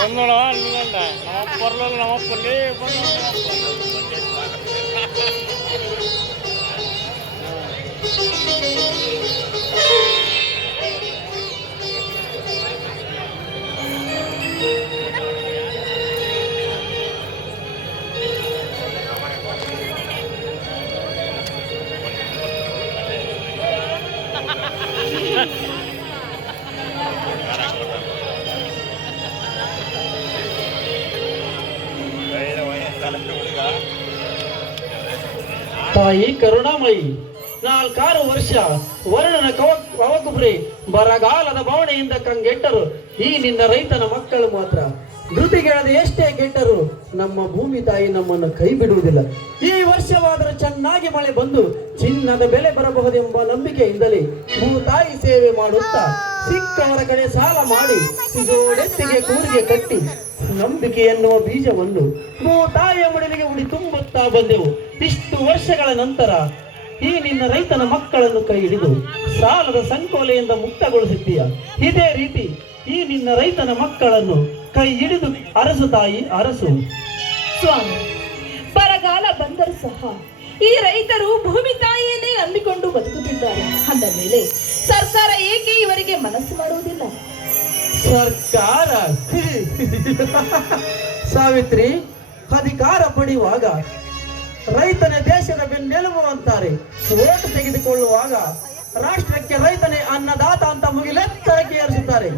ஒன்னடா இல்லைண்டா நம்ம பொருள் நம்ம பொருளே Ha ha ha! ತಾಯಿ ಕರುಣಾಮಯಿ. ನಾಲ್ಕಾರು ವರ್ಷ ವರ್ಣನ ಕವ ಕವಕುಬ್ರಿ ಬರಗಾಲದ ಬವಣೆಯಿಂದ ಕಂಗೆಟ್ಟರು. ಈ ನಿನ್ನ ರೈತನ ಮಕ್ಕಳು ಮಾತ್ರ. ಧೃತಿಗೆಳದ ಎಷ್ಟೇ ಗೆಟ್ಟರು ನಮ್ಮ ಭೂಮಿ ತಾಯಿ ನಮ್ಮನ್ನು ಕೈ ಬಿಡುವುದಿಲ್ಲ. ಈ ವರ್ಷವಾದರೂ ಚೆನ್ನಾಗಿ ಮಳೆ ಬಂದು ಚಿನ್ನದ ಬೆಲೆ ಬರಬಹುದೆಂಬ ನಂಬಿಕೆಯಿಂದಲೇ ಭೂ ತಾಯಿ ಸೇವೆ ಮಾಡುತ್ತಾ ಸಿಕ್ಕವರ ಕಡೆ ಸಾಲ ಮಾಡಿ ಕೂರಿಗೆ ಕಟ್ಟಿ ನಂಬಿಕೆ ಎನ್ನುವ ಬೀಜವನ್ನು ತಾಯಿಯ ಮಡಿಲಿಗೆ ಉಡಿ ತುಂಬುತ್ತಾ ಬಂದೆವು. ಇಷ್ಟು ವರ್ಷಗಳ ನಂತರ ಈ ನಿನ್ನ ರೈತನ ಮಕ್ಕಳನ್ನು ಕೈ ಹಿಡಿದು ಸಾಲದ ಸಂಕೋಲೆಯಿಂದ ಮುಕ್ತಗೊಳಿಸಿದ್ದೀಯ. ಇದೇ ರೀತಿ ಈ ನಿನ್ನ ರೈತನ ಮಕ್ಕಳನ್ನು ಕೈ ಹಿಡಿದು ಅರಸು ತಾಯಿ ಅರಸು. ಸ್ವಾಮಿ, ಬರಗಾಲ ಬಂದರೂ ಸಹ ಈ ರೈತರು ಭೂಮಿ ತಾಯಿಯನ್ನೇ ನಂಬಿಕೊಂಡು ಬದುಕುತ್ತಿದ್ದಾರೆ. ಅಂದ ಮೇಲೆ ಸರ್ಕಾರ ಏಕೆ ಇವರಿಗೆ ಮನಸ್ಸು ಮಾಡುವುದಿಲ್ಲ? ಸರ್ಕಾರ. ಸಾವಿತ್ರಿ ಅಧಿಕಾರ ಪಡೆಯುವಾಗ ರೈತನೇ ದೇಶದ ಬೆನ್ನೆಲುಬು ಅಂತಾರೆ ಓಟು ತೆಗೆದುಕೊಳ್ಳುವಾಗ ರಾಷ್ಟ್ರಕ್ಕೆ ರೈತನೇ ಅನ್ನದಾತ ಅಂತ ಮುಗಿಲೆತ್ತರಕ್ಕೆ ಏರಿಸುತ್ತಾರೆ.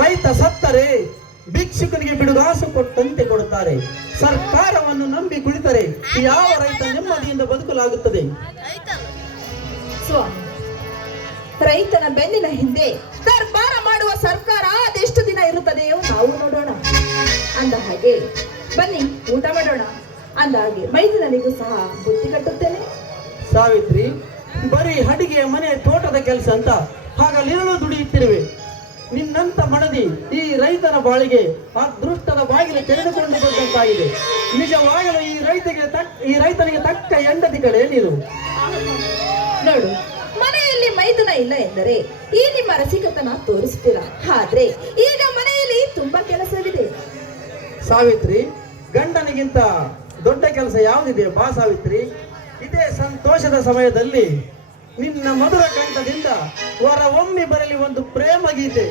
ರೈತ ಸತ್ತರೆ ಭಿಕ್ಷುಕನಿಗೆ ಬಿಡುಗಾಸು ಕೊಟ್ಟಂತೆ ಕೊಡುತ್ತಾರೆ. ಸರ್ಕಾರವನ್ನು ನಂಬಿ ಕುಳಿತರೆ ಯಾವ ರೈತ ನೆಮ್ಮದಿಯಿಂದ ಬದುಕಲಾಗುತ್ತದೆ. ಸ್ವಾಮಿ ರೈತನ ಬೆನ್ನಿನ ಹಿಂದೆ ದರ್ಬಾರ ಮಾಡುವ ಸರ್ಕಾರ ಅದೆಷ್ಟು ದಿನ ಇರುತ್ತದೆಯೋ ನಾವು ನೋಡೋಣ. ಅಂದ ಹಾಗೆ ಬನ್ನಿ ಊಟ ಮಾಡೋಣ. ಅಂದ ಹಾಗೆ ಮೈದಿನನಿಗೂ ಸಹ ಬುದ್ಧಿ ಕಟ್ಟುತ್ತೇನೆ. ಸಾವಿತ್ರಿ ಬರೀ ಅಡಿಗೆ ಮನೆ ತೋಟದ ಕೆಲಸ ಅಂತ ಹಾಗಲಿರಲು ದುಡಿಯುತ್ತಿರುವೆ. ನಿನ್ನಂತ ಮಡದಿ ಈ ರೈತನ ಬಾಳಿಗೆ ಅದೃಷ್ಟದ ಬಾಗಿಲು ತೆರೆದುಕೊಂಡು ಬಂದಂತಾಗಿದೆ. ನಿಜವಾಗಲೂ ಈ ರೈತಗೆ ತಕ್ಕ ಈ ರೈತನಿಗೆ ತಕ್ಕ ಹೆಂಡತಿ ಕಡೆ ನೀನು. ನೋಡು ಮೈದುನ ಇಲ್ಲ ಎಂದರೆ ಈ ನಿಮ್ಮ ರಸಿಕತನ ತೋರಿಸ್ತೀರಾ. ಆದ್ರೆ ಈಗ ಮನೆಯಲ್ಲಿ ತುಂಬಾ ಕೆಲಸವಿದೆ. ಸಾವಿತ್ರಿ, ಗಂಡನಿಗಿಂತ ದೊಡ್ಡ ಕೆಲಸ ಯಾವುದಿದೆ? ಬಾ ಸಾವಿತ್ರಿ. ಇದೇ ಸಂತೋಷದ ಸಮಯದಲ್ಲಿ ನಿನ್ನ ಮಧುರ ಕಂಠದಿಂದ ವರ ಒಮ್ಮೆ ಬರಲಿ ಒಂದು ಪ್ರೇಮ ಗೀತೆ.